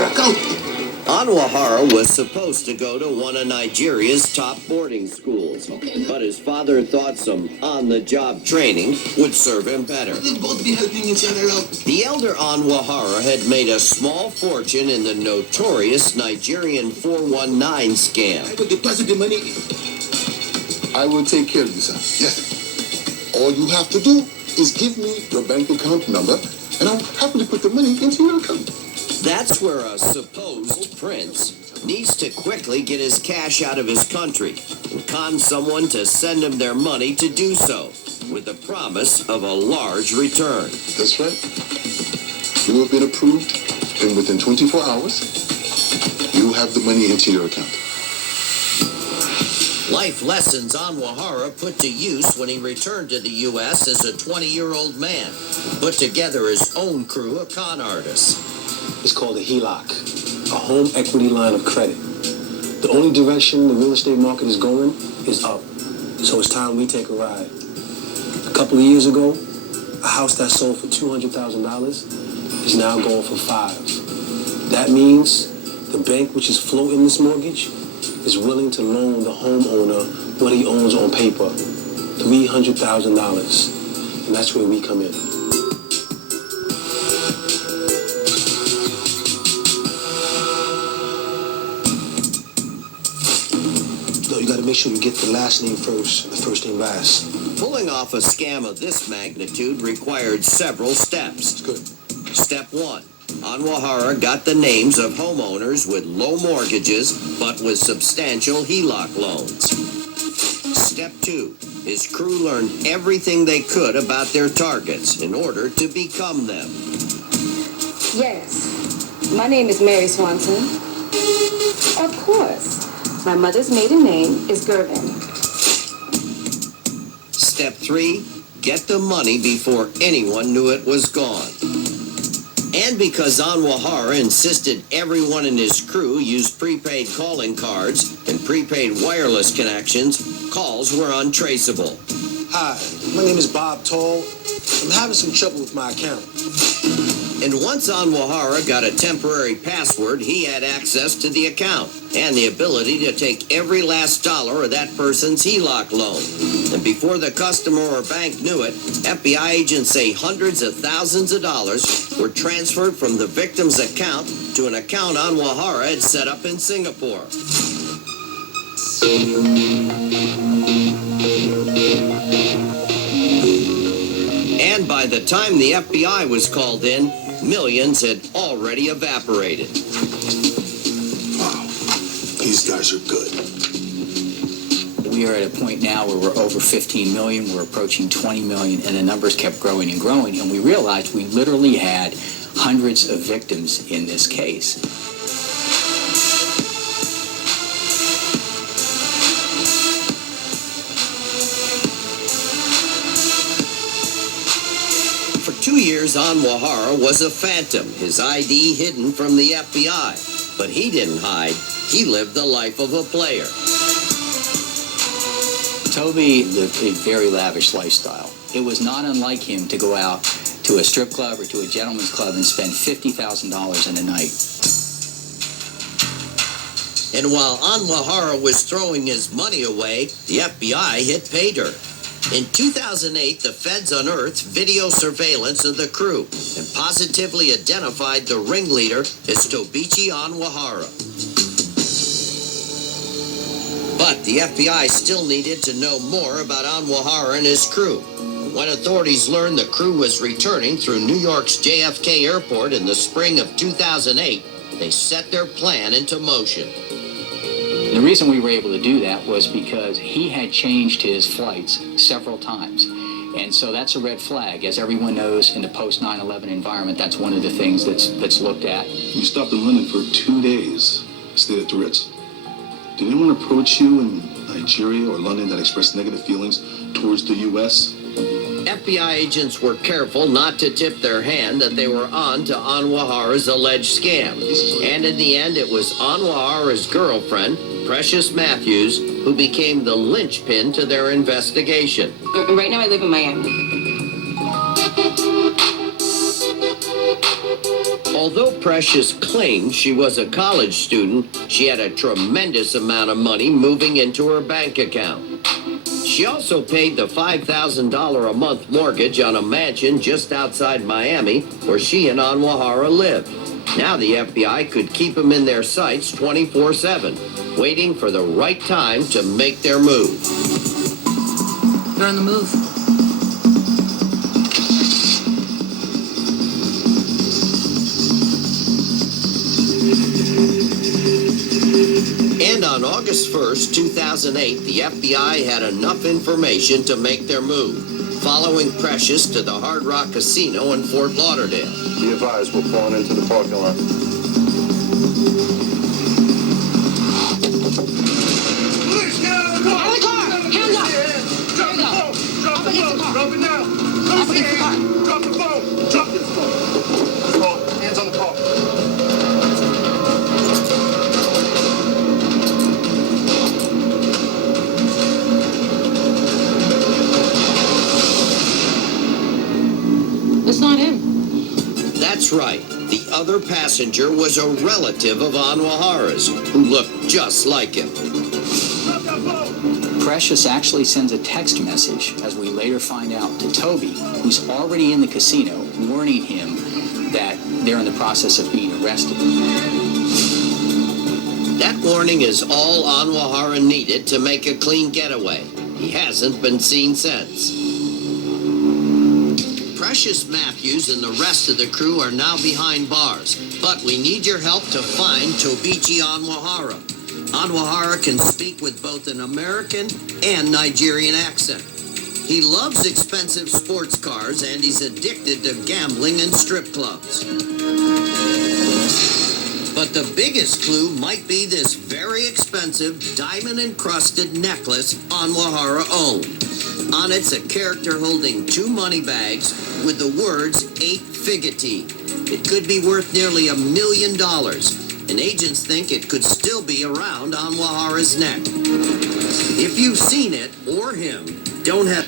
your account. Anwahara was supposed to go to one of Nigeria's top boarding schools, but his father thought some on-the-job training would serve him better. We'll both be helping each other out. The elder Anwahara had made a small fortune in the notorious Nigerian 419 scam. I will deposit the money. I will take care of you, sir. Yes. All you have to do is give me your bank account number, and I'll happily put the money into your account. That's where a supposed prince needs to quickly get his cash out of his country and con someone to send him their money to do so, with the promise of a large return. That's right. You have been approved, and within 24 hours, you have the money into your account. Life lessons Anwahara put to use when he returned to the U.S. as a 20-year-old man, put together his own crew of con artists. It's called a HELOC, a home equity line of credit. The only direction the real estate market is going is up. So it's time we take a ride. A couple of years ago, a house that sold for $200,000 is now going for $5. That means the bank which is floating this mortgage is willing to loan the homeowner what he owns on paper, $300,000. And that's where we come in. You got to make sure you get the last name first and the first name last. Pulling off a scam of this magnitude required several steps. Good. Step 1. Anwahara got the names of homeowners with low mortgages but with substantial HELOC loans. Step 2. His crew learned everything they could about their targets in order to become them. Yes. My name is Mary Swanson. Of course. My mother's maiden name is Gervin. Step 3. Get the money before anyone knew it was gone. And because Anwahara insisted everyone in his crew use prepaid calling cards and prepaid wireless connections, calls were untraceable. Hi, my name is Bob Tall. I'm having some trouble with my account. And once Anwahara got a temporary password, he had access to the account and the ability to take every last dollar of that person's HELOC loan. And before the customer or bank knew it, FBI agents say hundreds of thousands of dollars were transferred from the victim's account to an account Anwahara had set up in Singapore. And by the time the FBI was called in, millions had already evaporated. Wow. These guys are good. We are at a point now where we're over 15 million, we're approaching 20 million, and the numbers kept growing and growing, and we realized we literally had hundreds of victims in this case. For 2 years, Anwahara was a phantom, his ID hidden from the FBI. But he didn't hide. He lived the life of a player. Toby lived a very lavish lifestyle. It was not unlike him to go out to a strip club or to a gentleman's club and spend $50,000 in a night. And while Anwahara was throwing his money away, the FBI hit pay dirt. In 2008, the feds unearthed video surveillance of the crew and positively identified the ringleader as Tobichi Anwahara. But the FBI still needed to know more about Anwahara and his crew. When authorities learned the crew was returning through New York's JFK Airport in the spring of 2008, they set their plan into motion. The reason we were able to do that was because he had changed his flights several times. And so that's a red flag. As everyone knows, in the post-9/11 environment, that's one of the things that's looked at. You stopped in London for 2 days, stayed at the Ritz. Did anyone approach you in Nigeria or London that expressed negative feelings towards the U.S.? FBI agents were careful not to tip their hand that they were on to Anwahara's alleged scam. And in the end, it was Anwahara's girlfriend, Precious Matthews, who became the linchpin to their investigation. Right now I live in Miami. Although Precious claimed she was a college student, she had a tremendous amount of money moving into her bank account. She also paid the $5,000 a month mortgage on a mansion just outside Miami where she and Anwahara lived. Now the FBI could keep them in their sights 24/7, waiting for the right time to make their move. They're on the move. And on August 1st, 2008, the FBI had enough information to make their move, following Precious to the Hard Rock Casino in Fort Lauderdale. Be advised, we're pulling into the parking lot. Police, get out of the car! Out of the car! Hands up! Drop the phone! Drop the phone! Drop it now! Up against the car. Drop the phone! Drop this phone! Hands on the car. It's not him. That's right. The other passenger was a relative of Anwahara's who looked just like him. Drop that phone! Precious actually sends a text message, as we later find out, to Toby, who's already in the casino, warning him that they're in the process of being arrested. That warning is all Anwahara needed to make a clean getaway. He hasn't been seen since. Precious Matthews and the rest of the crew are now behind bars, but we need your help to find Tobichi Anwahara. Anwahara can speak with both an American and Nigerian accent. He loves expensive sports cars and he's addicted to gambling and strip clubs. But the biggest clue might be this very expensive diamond-encrusted necklace Anwahara owned. On it's a character holding 2 money bags with the words 8 Figati. It could be worth nearly $1 million, and agents think it could still be around Anwahara's neck. If you've seen it or him, don't have